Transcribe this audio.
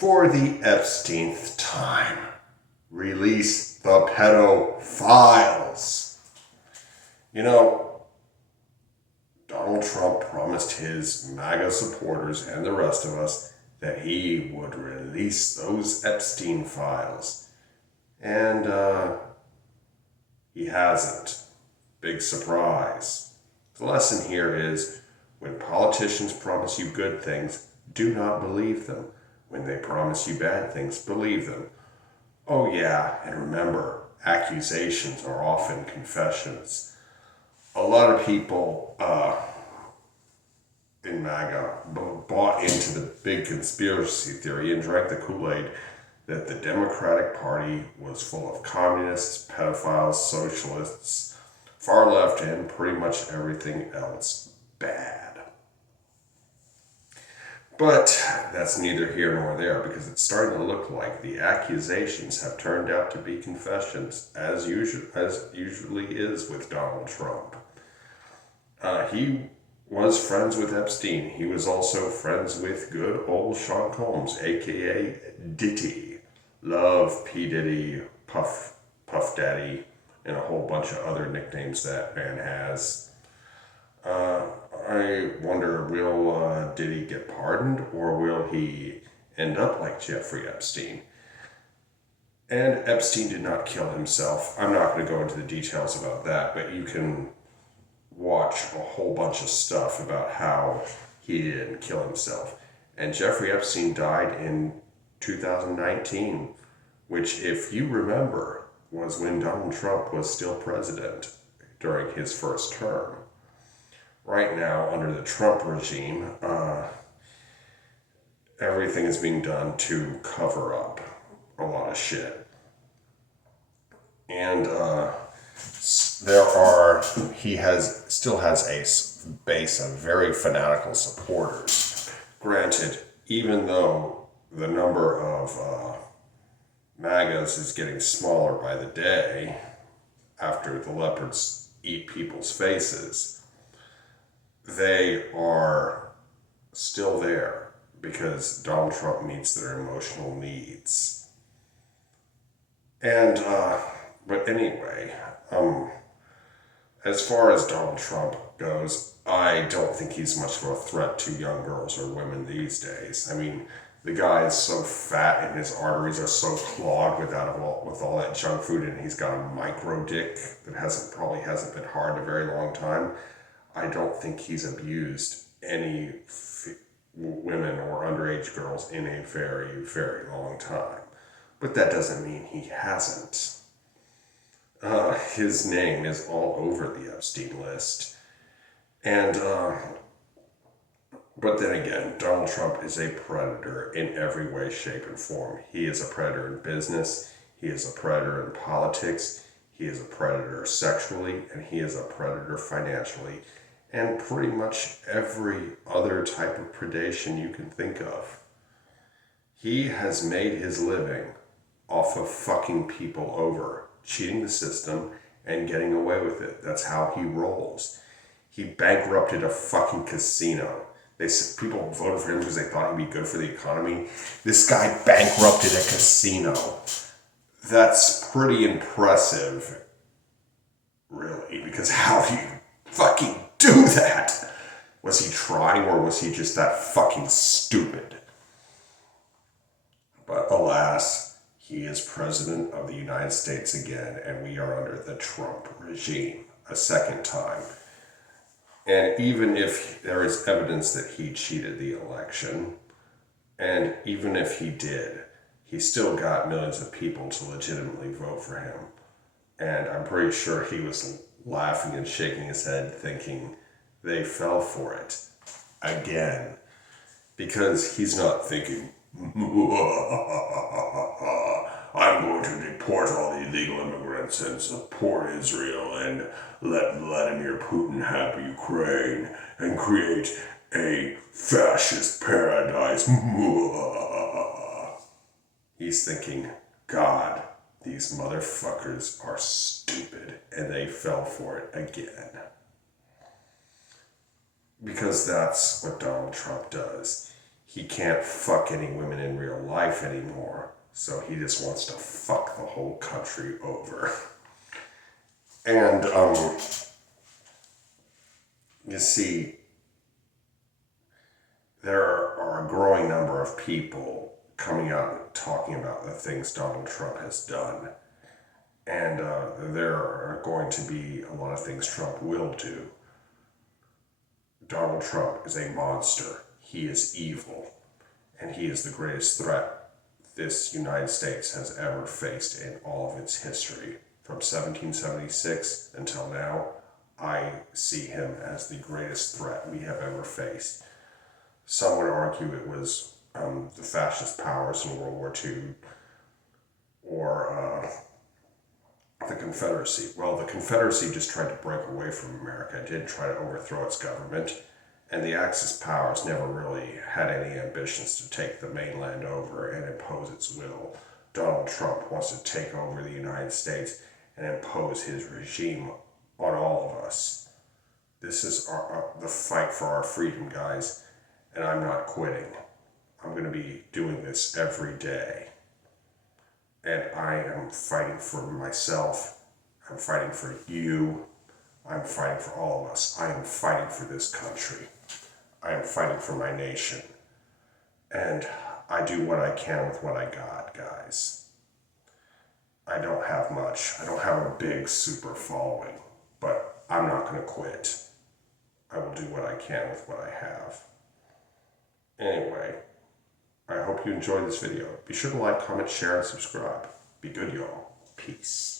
for the Epsteinth time, release the pedoFILES. You know, Donald Trump promised his MAGA supporters and the rest of us that he would release those Epstein files. And he hasn't. Big surprise. The lesson here is, when politicians promise you good things, do not believe them. When they promise you bad things, believe them. Oh yeah, and remember, accusations are often confessions. A lot of people in MAGA bought into the big conspiracy theory and drank the Kool-Aid that the Democratic Party was full of communists, pedophiles, socialists, far left, and pretty much everything else bad. But that's neither here nor there, because it's starting to look like the accusations have turned out to be confessions, as usually is with Donald Trump. He was friends with Epstein. He was also friends with good old Sean Combs, aka Diddy. Love P. Diddy, Puff Daddy, and a whole bunch of other nicknames that man has. I wonder, will Diddy get pardoned, or will he end up like Jeffrey Epstein? And Epstein did not kill himself. I'm not going to go into the details about that, but you can watch a whole bunch of stuff about how he didn't kill himself. And Jeffrey Epstein died in 2019, which, if you remember, was when Donald Trump was still president during his first term. Right now, under the Trump regime, everything is being done to cover up a lot of shit. And he still has a base of very fanatical supporters. Granted, even though the number of MAGAs is getting smaller by the day after the leopards eat people's faces, they are still there because Donald Trump meets their emotional needs. And, but anyway, as far as Donald Trump goes, I don't think he's much of a threat to young girls or women these days. I mean, the guy is so fat and his arteries are so clogged with all that junk food, and he's got a micro dick that probably hasn't been hard in a very long time. I don't think he's abused any women or underage girls in a very, very long time. But that doesn't mean he hasn't. His name is all over the Epstein list. And, but then again, Donald Trump is a predator in every way, shape, and form. He is a predator in business. He is a predator in politics. He is a predator sexually, and he is a predator financially, and pretty much every other type of predation you can think of. He has made his living off of fucking people over, cheating the system, and getting away with it. That's how he rolls. He bankrupted a fucking casino. People voted for him because they thought he'd be good for the economy. This guy bankrupted a casino. That's pretty impressive, really, because how do you fucking do that? Was he trying, or was he just that fucking stupid? But alas, he is president of the United States again, and we are under the Trump regime a second time. And even if there is evidence that he cheated the election, and even if he did, he still got millions of people to legitimately vote for him. And I'm pretty sure he was laughing and shaking his head thinking they fell for it again, because he's not thinking, I'm going to deport all the illegal immigrants and support Israel and let Vladimir Putin have Ukraine and create a fascist paradise. He's thinking, God, these motherfuckers are stupid, and they fell for it again. Because that's what Donald Trump does. he can't fuck any women in real life anymore. So he just wants to fuck the whole country over. And, you see, there are a growing number of people coming out and talking about the things Donald Trump has done. And there are going to be a lot of things Trump will do. Donald Trump is a monster. He is evil. And he is the greatest threat this United States has ever faced in all of its history. From 1776 until now, I see him as the greatest threat we have ever faced. Some would argue it was the fascist powers in World War II or the Confederacy. Well, the Confederacy just tried to break away from America. It didn't try to overthrow its government. And the Axis powers never really had any ambitions to take the mainland over and impose its will. Donald Trump wants to take over the United States and impose his regime on all of us. This is the fight for our freedom, guys. And I'm not quitting. I'm going to be doing this every day. And I am fighting for myself. I'm fighting for you. I'm fighting for all of us. I am fighting for this country. I am fighting for my nation. And I do what I can with what I got, guys. I don't have much. I don't have a big super following. But I'm not going to quit. I will do what I can with what I have. Anyway, I hope you enjoyed this video. Be sure to like, comment, share, and subscribe. Be good, y'all. Peace.